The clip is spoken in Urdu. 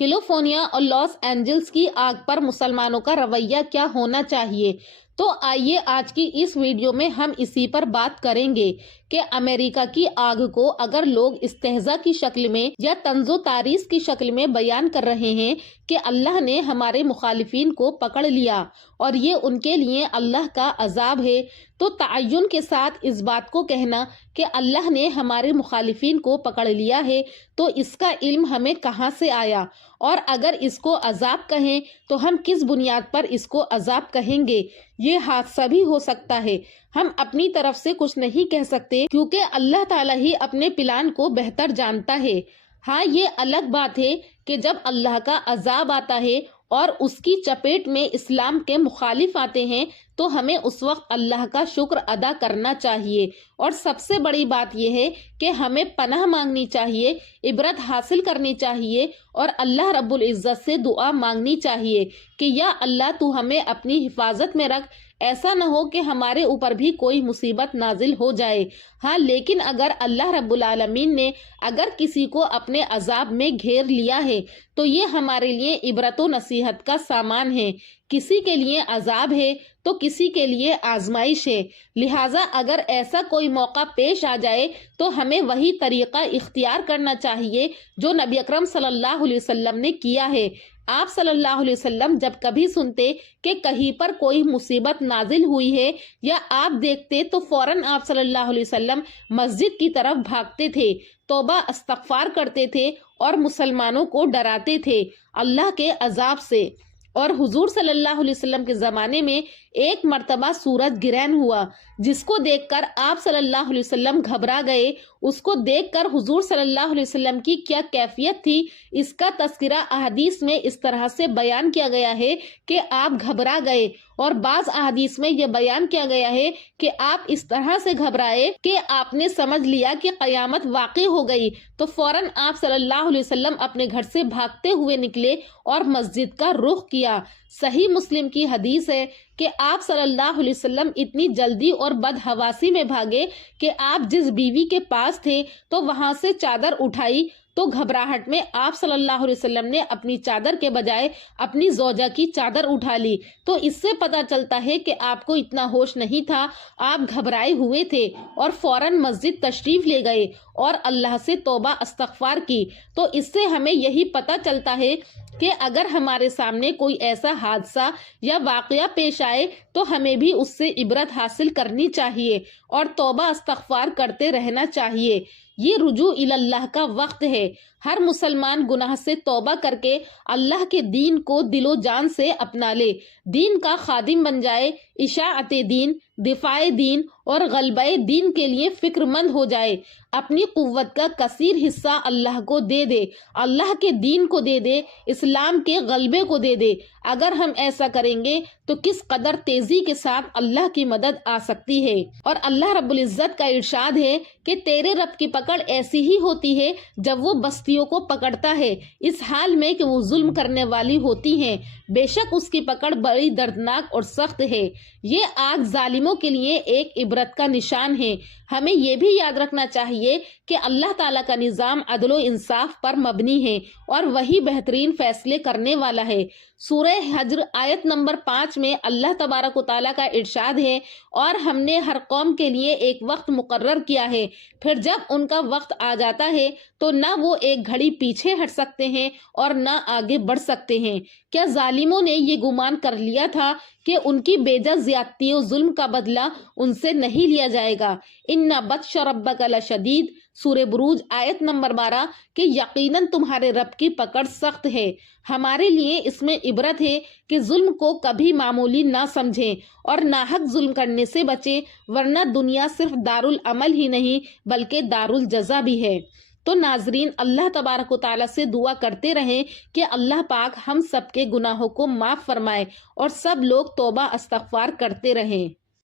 کیلیفورنیا اور لاس اینجلس کی آگ پر مسلمانوں کا رویہ کیا ہونا چاہیے؟ تو آئیے آج کی اس ویڈیو میں ہم اسی پر بات کریں گے کہ امریکہ کی آگ کو اگر لوگ استہزاء کی شکل میں یا طنز و تعریض کی شکل میں بیان کر رہے ہیں کہ اللہ نے ہمارے مخالفین کو پکڑ لیا اور یہ ان کے لیے اللہ کا عذاب ہے، تو تعین کے ساتھ اس بات کو کہنا کہ اللہ نے ہمارے مخالفین کو پکڑ لیا ہے تو اس کا علم ہمیں کہاں سے آیا، اور اگر اس کو عذاب کہیں تو ہم کس بنیاد پر اس کو عذاب کہیں گے؟ یہ حادثہ بھی ہو سکتا ہے، ہم اپنی طرف سے کچھ نہیں کہہ سکتے کیونکہ اللہ تعالیٰ ہی اپنے پلان کو بہتر جانتا ہے۔ ہاں، یہ الگ بات ہے کہ جب اللہ کا عذاب آتا ہے اور اس کی چپیٹ میں اسلام کے مخالف آتے ہیں تو ہمیں اس وقت اللہ کا شکر ادا کرنا چاہیے، اور سب سے بڑی بات یہ ہے کہ ہمیں پناہ مانگنی چاہیے، عبرت حاصل کرنی چاہیے اور اللہ رب العزت سے دعا مانگنی چاہیے کہ یا اللہ تو ہمیں اپنی حفاظت میں رکھ، ایسا نہ ہو کہ ہمارے اوپر بھی کوئی مصیبت نازل ہو جائے۔ ہاں، لیکن اگر اللہ رب العالمین نے اگر کسی کو اپنے عذاب میں گھیر لیا ہے تو یہ ہمارے لیے عبرت و نصیحت کا سامان ہے۔ کسی کے لیے عذاب ہے تو کسی کے لیے آزمائش ہے، لہٰذا اگر ایسا کوئی موقع پیش آ جائے تو ہمیں وہی طریقہ اختیار کرنا چاہیے جو نبی اکرم صلی اللہ علیہ وسلم نے کیا ہے۔ آپ صلی اللہ علیہ وسلم جب کبھی سنتے کہ کہیں پر کوئی مصیبت نازل ہوئی ہے یا آپ دیکھتے تو فوراً آپ صلی اللہ علیہ وسلم مسجد کی طرف بھاگتے تھے، توبہ استغفار کرتے تھے اور مسلمانوں کو ڈراتے تھے اللہ کے عذاب سے۔ اور حضور صلی اللہ علیہ وسلم کے زمانے میں ایک مرتبہ سورج گرہن ہوا جس کو دیکھ کر آپ صلی اللہ علیہ وسلم گھبرا گئے۔ اس کو دیکھ کر حضور صلی اللہ علیہ وسلم کی کیا کیفیت تھی، اس کا تذکرہ احادیث میں اس طرح سے بیان کیا گیا ہے کہ آپ گھبرا گئے، اور بعض احادیث میں یہ بیان کیا گیا ہے کہ آپ اس طرح سے گھبرائے کہ آپ نے سمجھ لیا کہ قیامت واقع ہو گئی، تو فوراً آپ صلی اللہ علیہ وسلم اپنے گھر سے بھاگتے ہوئے نکلے اور مسجد کا رخ کیا۔ صحیح مسلم کی حدیث ہے کہ آپ صلی اللہ علیہ وسلم اتنی جلدی اور بدحواسی میں بھاگے کہ آپ جس بیوی کے پاس تھے تو وہاں سے چادر اٹھائی تو گھبراہٹ میں آپ صلی اللہ علیہ وسلم نے اپنی چادر کے بجائے اپنی زوجہ کی چادر اٹھا لی، تو اس سے پتہ چلتا ہے کہ آپ کو اتنا ہوش نہیں تھا، آپ گھبرائے ہوئے تھے اور فوراً مسجد تشریف لے گئے اور اللہ سے توبہ استغفار کی۔ تو اس سے ہمیں یہی پتہ چلتا ہے کہ اگر ہمارے سامنے کوئی ایسا حادثہ یا واقعہ پیش آئے تو ہمیں بھی اس سے عبرت حاصل کرنی چاہیے اور توبہ استغفار کرتے رہنا چاہیے۔ یہ رجوع اللہ کا وقت ہے، ہر مسلمان گناہ سے توبہ کر کے اللہ کے دین کو دل و جان سے اپنا لے، دین کا خادم بن جائے، اشاعت دین، دفاع دین اور غلبہ دین کے لیے فکر مند ہو جائے، اپنی قوت کا کثیر حصہ اللہ کو دے دے، اللہ کے دین کو دے دے، اسلام کے غلبے کو دے دے۔ اگر ہم ایسا کریں گے تو کس قدر تیزی کے ساتھ اللہ کی مدد آ سکتی ہے۔ اور اللہ رب العزت کا ارشاد ہے کہ تیرے رب کی پکڑ ایسی ہی ہوتی ہے جب وہ بستیوں کو پکڑتا ہے اس حال میں کہ وہ ظلم کرنے والی ہوتی ہیں، بے شک اس کی پکڑ بڑی دردناک اور سخت ہے۔ یہ آگ ظالموں کے لیے ایک عبرت کا نشان ہے۔ ہمیں یہ بھی یاد رکھنا چاہیے کہ اللہ تعالیٰ کا نظام عدل و انصاف پر مبنی ہے اور وہی بہترین فیصلے کرنے والا ہے۔ سورہ حجر آیت نمبر 5 میں اللہ تبارک و تعالیٰ کا ارشاد ہے، اور ہم نے ہر قوم کے لیے ایک وقت مقرر کیا ہے، پھر جب ان کا وقت آ جاتا ہے تو نہ وہ ایک گھڑی پیچھے ہٹ سکتے ہیں اور نہ آگے بڑھ سکتے ہیں۔ کیا ظالموں نے یہ گمان کر لیا تھا کہ ان کی بیجا زیادتی و ظلم کا بدلہ ان سے نہیں لیا جائے گا؟ ان بطش ربک لشدید، سورہ بروج آیت نمبر 12، کہ یقیناً تمہارے رب کی پکڑ سخت ہے۔ ہمارے لیے اس میں عبرت ہے کہ ظلم کو کبھی معمولی نہ سمجھیں اور ناحق ظلم کرنے سے بچیں، ورنہ دنیا صرف دارالعمل ہی نہیں بلکہ دارالجزا بھی ہے۔ تو ناظرین، اللہ تبارک و تعالیٰ سے دعا کرتے رہیں کہ اللہ پاک ہم سب کے گناہوں کو معاف فرمائے اور سب لوگ توبہ استغفار کرتے رہیں۔